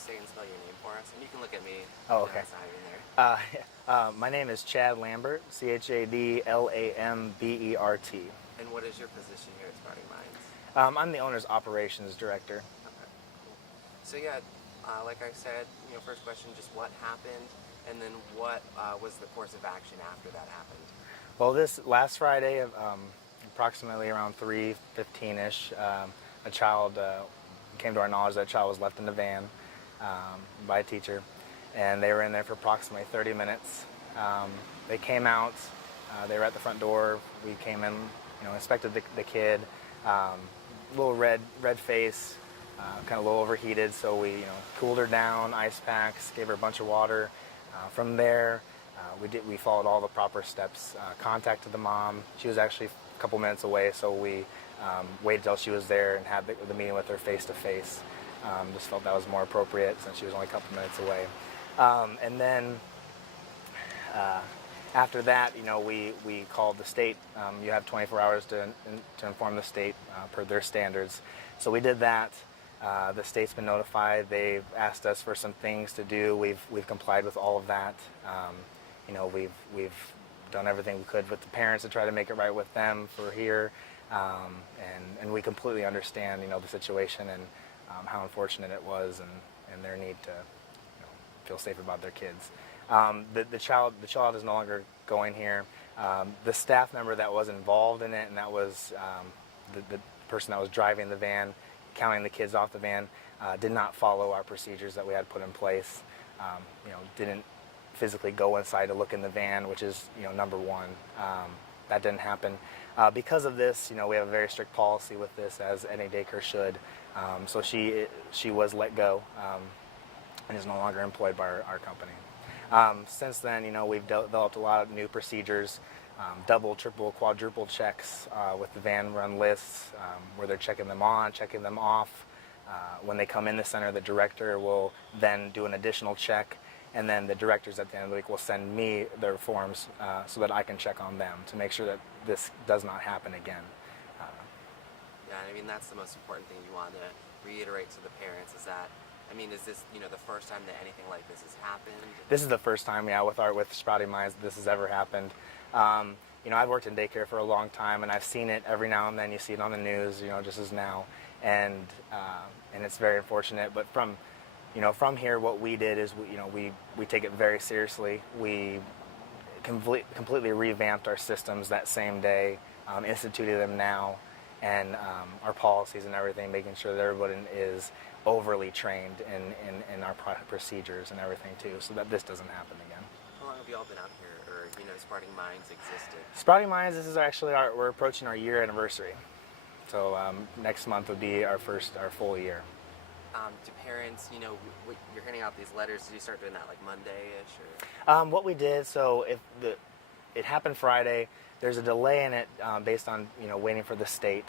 say and spell your name for us? And you can look at me. Oh, okay. It's not even there. My name is Chad Lambert, Chadlambert. And what is your position here at Sprouting Minds? I'm the owner's operations director. Okay, cool. So yeah, like I said, first question, just what happened, and then what was the course of action after that happened? Well, this last Friday, approximately around 3:15ish, a child came to our knowledge that a child was left in the van by a teacher, and they were in there for approximately 30 minutes. They came out. They were at the front door. We came in, inspected the kid. Little red face, kind of a little overheated. So we, cooled her down, ice packs, gave her a bunch of water. From there, we followed all the proper steps. Contacted the mom. She was actually a couple minutes away, so we waited till she was there and had the meeting with her face to face. Just felt that was more appropriate since she was only a couple minutes away. And then after that, we called the state. You have 24 hours to inform the state per their standards. So we did that. The state's been notified. They've asked us for some things to do. We've complied with all of that. We've done everything we could with the parents to try to make it right with them for here. And we completely understand, the situation and how unfortunate it was and their need to feel safe about their kids. The child is no longer going here. The staff member that was involved in it, and that was the person that was driving the van, counting the kids off the van, did not follow our procedures that we had put in place. Didn't physically go inside to look in the van, which is number one. That didn't happen. Because of this, we have a very strict policy with this, as any daycare should. So she was let go and is no longer employed by our company. Since then, we've developed a lot of new procedures, double, triple, quadruple checks with the van run lists, where they're checking them on, checking them off. When they come in the center, the director will then do an additional check, and then the directors at the end of the week will send me their forms so that I can check on them to make sure that this does not happen again. Yeah, I mean, that's the most important thing you want to reiterate to the parents is that, is this, the first time that anything like this has happened? This is the first time, with Sprouting Minds, this has ever happened. I've worked in daycare for a long time, and I've seen it every now and then. You see it on the news, just as now, and it's very unfortunate. But from here, what we did is we take it very seriously. We completely revamped our systems that same day, instituted them now, and our policies and everything, making sure that everybody is overly trained in our procedures and everything too, so that this doesn't happen again. How long have you all been out here, or Sprouting Minds existed? Sprouting Minds, this is actually we're approaching our year anniversary. So next month would be our full year. To parents, you're handing out these letters. Did you start doing that like Monday-ish? Or? What we did, so if it happened Friday, there's a delay in it based on waiting for the state,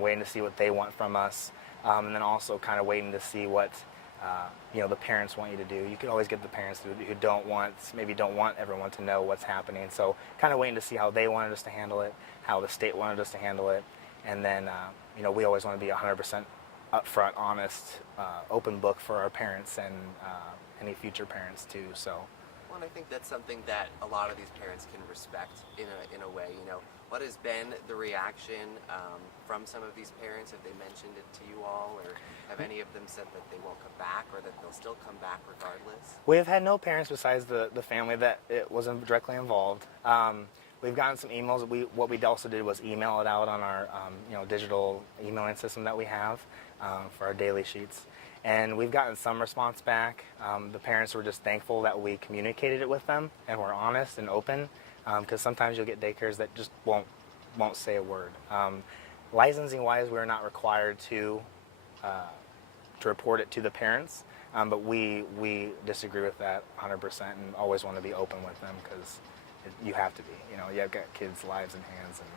waiting to see what they want from us, and then also kind of waiting to see what the parents want you to do. You can always get the parents who don't want everyone to know what's happening. So kind of waiting to see how they wanted us to handle it, how the state wanted us to handle it, and then we always want to be 100% upfront, honest, open book for our parents and any future parents too. So. Well, and I think that's something that a lot of these parents can respect in a way. What has been the reaction from some of these parents? Have they mentioned it to you all, or have any of them said that they won't come back, or that they'll still come back regardless? We have had no parents besides the family that it wasn't directly involved. We've gotten some emails. What we also did was email it out on our digital emailing system that we have for our daily sheets. And we've gotten some response back. The parents were just thankful that we communicated it with them and were honest and open, because sometimes you'll get daycares that just won't say a word. Licensing-wise, we're not required to report it to the parents, but we disagree with that 100% and always want to be open with them, because you have to be. You've got kids' lives in hands. And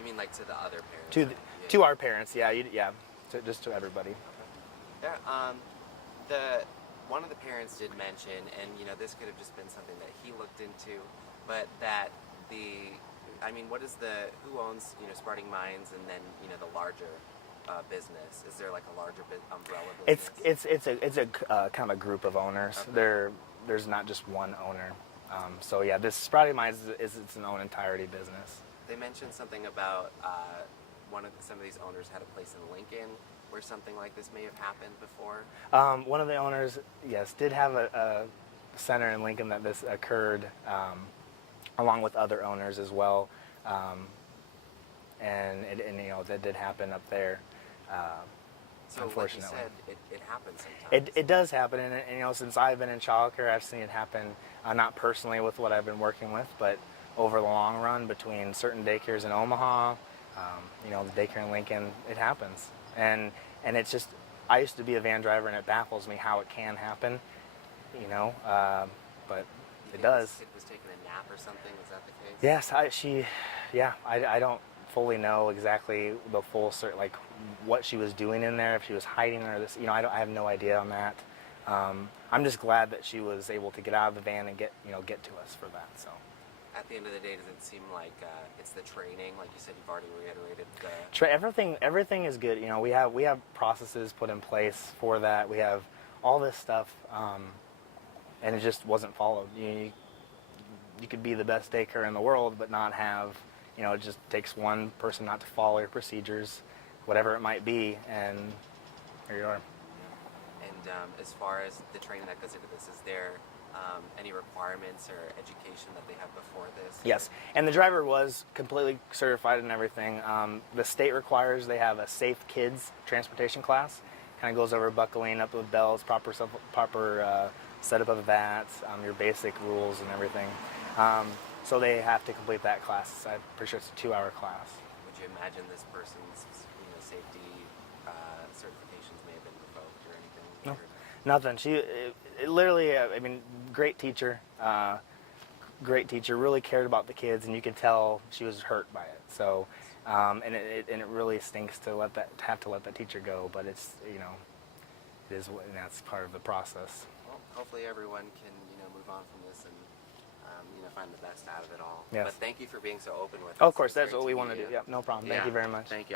you mean like to the other parents? To our parents, yeah, just to everybody. There, one of the parents did mention, and this could have just been something that he looked into, but that who owns Sprouting Minds, and then the larger business? Is there like a larger umbrella business? It's a kind of a group of owners. Okay. There's not just one owner. So yeah, this Sprouty Mines is its own entirety business. They mentioned something about some of these owners had a place in Lincoln where something like this may have happened before. One of the owners, yes, did have a center in Lincoln that this occurred, along with other owners as well, and you know that did happen up there. So Unfortunately, like you said, it happens sometimes. it does happen, and you know, since I've been in childcare, I've seen it happen, not personally with what I've been working with, but over the long run between certain daycares in Omaha, you know, the daycare in Lincoln, it happens, and it's just, I used to be a van driver, and it baffles me how it can happen, you know, but it does. This kid was taking a nap or something. Was that the case? Yes, I don't fully know exactly the full like what she was doing in there, if she was hiding or this, you know, I have no idea on that. I'm just glad that she was able to get out of the van and get to us for that. So At the end of the day, does it seem like it's the training? Like you said, you've already reiterated the... everything is good. You know, we have processes put in place for that. We have all this stuff, and it just wasn't followed. You could be the best daycare in the world, but not have, you know, it just takes one person not to follow your procedures, whatever it might be, and here you are. And as far as the training that goes into this, is there any requirements or education that they have before this? Yes, and the driver was completely certified and everything. The state requires they have a safe kids transportation class. Kind of goes over buckling up with belts, proper setup of that, your basic rules and everything. So they have to complete that class. I'm pretty sure it's a 2-hour class. Would you imagine this person's safety certifications may have been revoked or anything? No, Or... nothing. She literally, I mean, great teacher, really cared about the kids, and you could tell she was hurt by it. So, and it really stinks to have to let that teacher go, but it's, you know, it is, and that's part of the process. Well, hopefully everyone can move on from this and find the best out of it all. Yes. But thank you for being so open with us. Oh, of course, It was that's great what to we meet want to do. you. Yeah, no problem. Yeah. Thank you very much. Thank you.